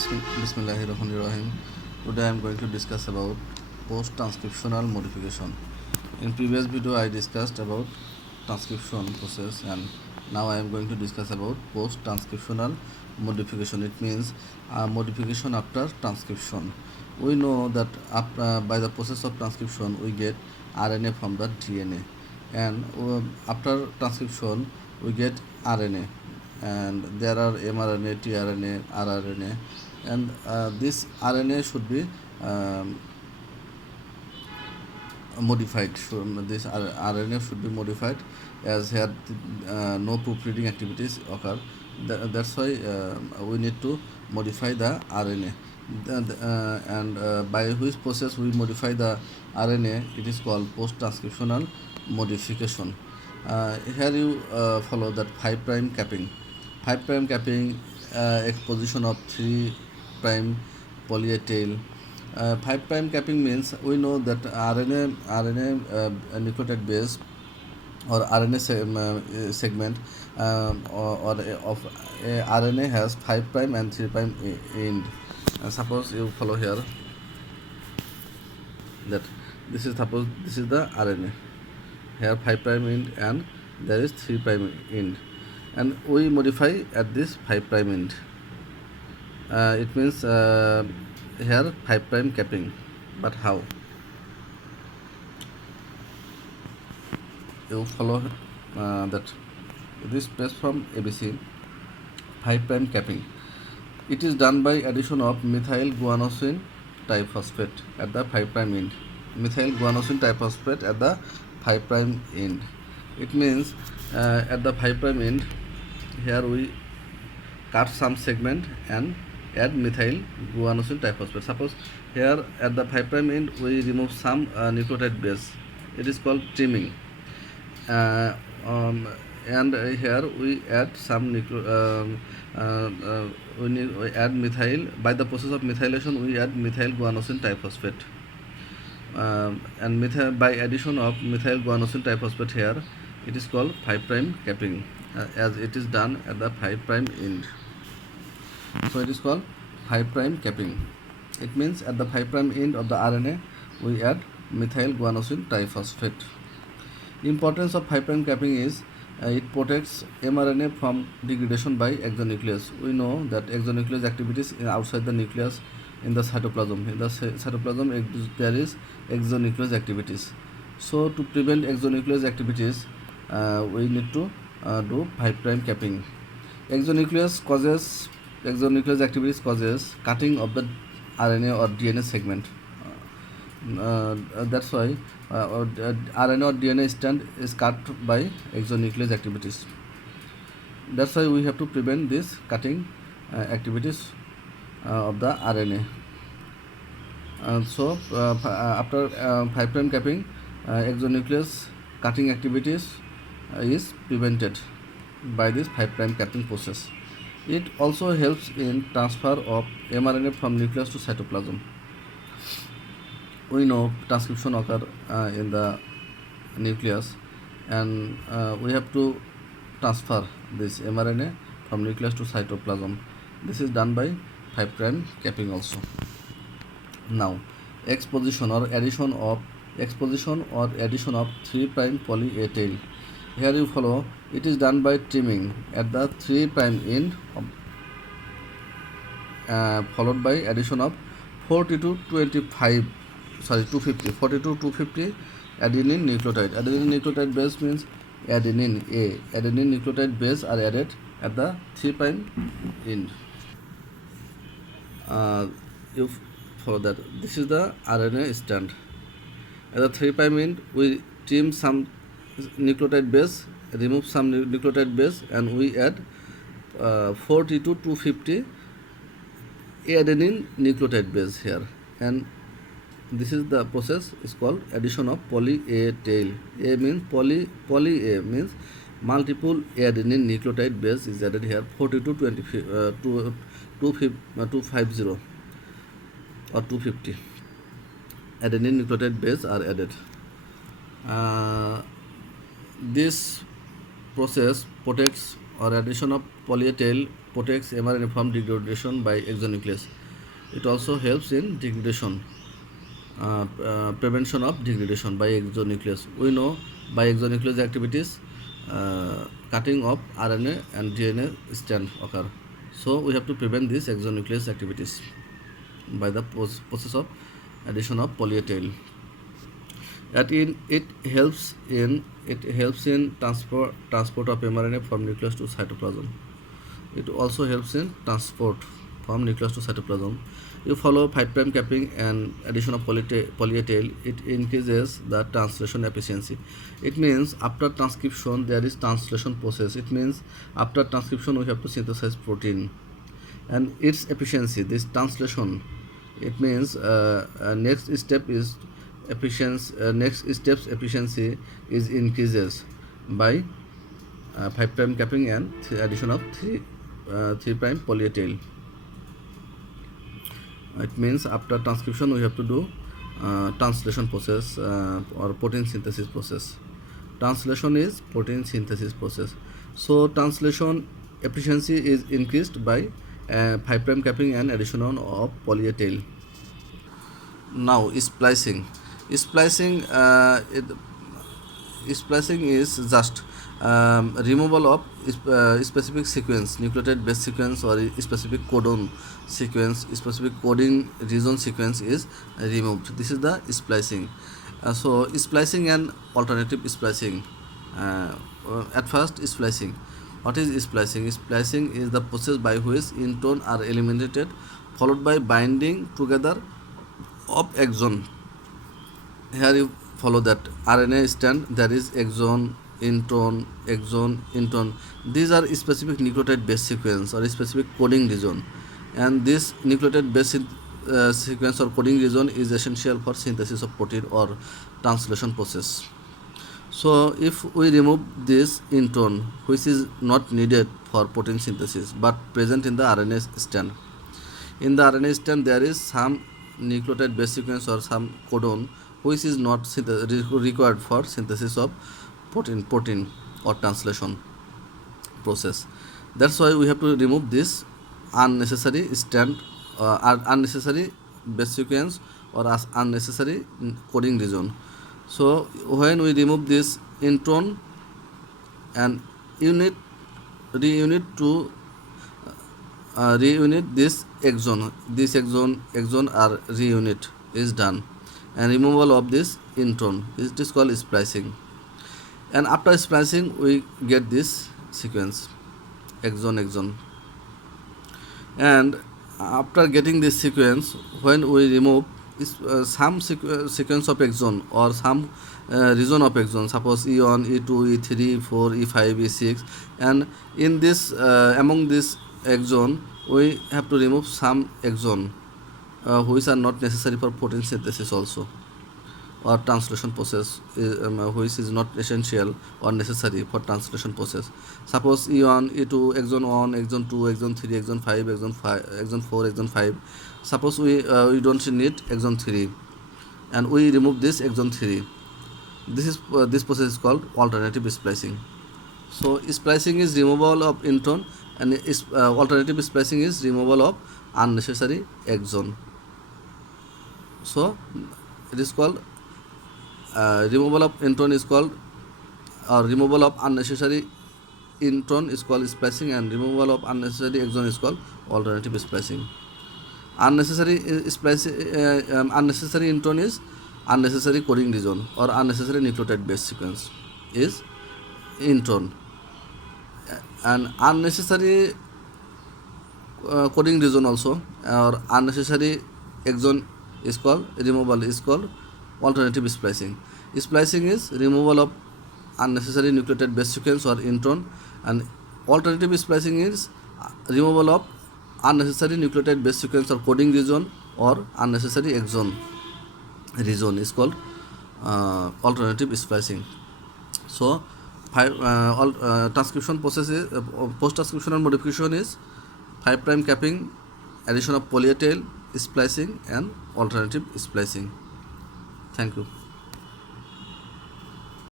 Bismillahirrahmanirrahim. Today I am going to discuss about post-transcriptional modification. In previous video I discussed about transcription process, and now I am going to discuss about post-transcriptional modification. It means modification after transcription. We know that by the process of transcription we get RNA from the DNA, and after transcription we get RNA, and there are mRNA, tRNA, rRNA, and this RNA should be modified. So this RNA should be modified, as here no proofreading activities occur. That's why we need to modify the RNA. And by which process we modify the RNA, it is called post-transcriptional modification. Here you follow that 5' capping. 5' capping, exposition of 3' poly A tail. 5' capping means we know that RNA nucleotide base or RNA segment or of RNA has 5' and 3' end. Suppose you follow here that this is the RNA. Here 5' end and there is 3' end, and we modify at this 5' end. It means here 5' capping. But how? You follow that this place from ABC, 5' capping. It is done by addition of methyl guanosine triphosphate at the 5' end. Methyl guanosine triphosphate at the 5' end. It means at the 5' end, here we cut some segment and add methyl guanosine triphosphate. Suppose here at the 5' end we remove some nucleotide base. It is called trimming. And here we add some we add methyl. By the process of methylation we add methyl guanosine triphosphate, and by addition of methyl guanosine triphosphate here, it is called 5' capping, as it is done at the 5' end. So it is called 5' capping. It means at the 5' end of the RNA we add methyl guanosine triphosphate. Importance of 5' capping is it protects mRNA from degradation by exonuclease. We know that exonuclease activities outside the nucleus in the cytoplasm. In the cytoplasm there is exonuclease activities. So to prevent exonuclease activities, we need to do 5' capping. Exonuclease activities causes cutting of the RNA or DNA segment. That's why RNA or DNA strand is cut by exonuclease activities. That's why we have to prevent this cutting activities of the RNA. So after 5' capping, exonuclease cutting activities is prevented by this 5' capping process. It also helps in transfer of mRNA from nucleus to cytoplasm. We know transcription occur in the nucleus, and we have to transfer this mRNA from nucleus to cytoplasm. This is done by 5' capping also. Now, exposition or addition of 3' poly A tail. Here you follow, it is done by trimming at the 3' end followed by addition of 40 to 250 adenine nucleotide. Adenine nucleotide base means adenine A. Adenine nucleotide base are added at the 3' end. You follow that. This is the RNA strand. At the 3' end, we trim some nucleotide base, remove some nucleotide base, and we add 40 to 250 adenine nucleotide base here, and this is the process is called addition of poly A tail. A means poly A means multiple adenine nucleotide base is added here. 40 to 250 or 250 adenine nucleotide base are added. This process protects or addition of poly A tail protects mRNA from degradation by exonuclease. It also helps in degradation, prevention of degradation by exonuclease. We know by exonuclease activities, cutting of RNA and DNA strand occur. So we have to prevent these exonuclease activities by the process of addition of poly-A-tail. It helps in transport of mRNA from nucleus to cytoplasm. It also helps in transport from nucleus to cytoplasm. You follow 5' capping and addition of poly-A-tail, it increases the translation efficiency. It means after transcription there is translation process. It means after transcription we have to synthesize protein, and its efficiency, this translation, it means next steps efficiency is increases by 5' capping and addition of 3' poly-A-tail. It means after transcription we have to do translation process or protein synthesis process. Translation is protein synthesis process. So translation efficiency is increased by 5' capping and addition of poly-A-tail. Now splicing. Splicing is just removal of specific sequence, nucleotide base sequence or specific codon sequence, specific coding region sequence is removed. This is the splicing. So splicing and alternative splicing. At first, splicing. What is splicing? Splicing is the process by which intron are eliminated, followed by binding together of exon. Here you follow that RNA strand, there is exon, intron, exon, intron. These are specific nucleotide base sequence or specific coding region, and this nucleotide base sequence or coding region is essential for synthesis of protein or translation process. So if we remove this intron, which is not needed for protein synthesis but present in the RNA strand, in the RNA strand there is some nucleotide base sequence or some codon which is not required for synthesis of protein or translation process. That's why we have to remove this unnecessary strand, unnecessary base sequence or unnecessary coding region. So when we remove this intron and reunit this exon are reunit is done, and removal of this intron, it is called splicing. And after splicing we get this sequence exon, and after getting this sequence, when we remove some sequence of exon or some region of exon, suppose E1, E2, E3, E4, E5, E6, and in this among this exon we have to remove some exon which are not necessary for protein synthesis also, or translation process which is not essential or necessary for translation process. Suppose E1, E2, exon 1, exon 2, exon 3, exon 5, exon 4, exon 5. Suppose we don't need exon 3 and we remove this exon 3. This process is called alternative splicing. So splicing is removal of intron, and alternative splicing is removal of unnecessary exon. So it is called removal of intron is called, or removal of unnecessary intron is called splicing, and removal of unnecessary exon is called alternative splicing. Unnecessary intron is unnecessary coding region or unnecessary nucleotide base sequence is intron, and unnecessary coding region also or unnecessary exon is called removal, is called alternative splicing. Splicing is removal of unnecessary nucleotide base sequence or intron, and alternative splicing is removal of unnecessary nucleotide base sequence or coding region or unnecessary exon region is called alternative splicing. So transcription process is post-transcriptional modification is 5' capping, addition of poly-A-tail, splicing and alternative splicing. Thank you.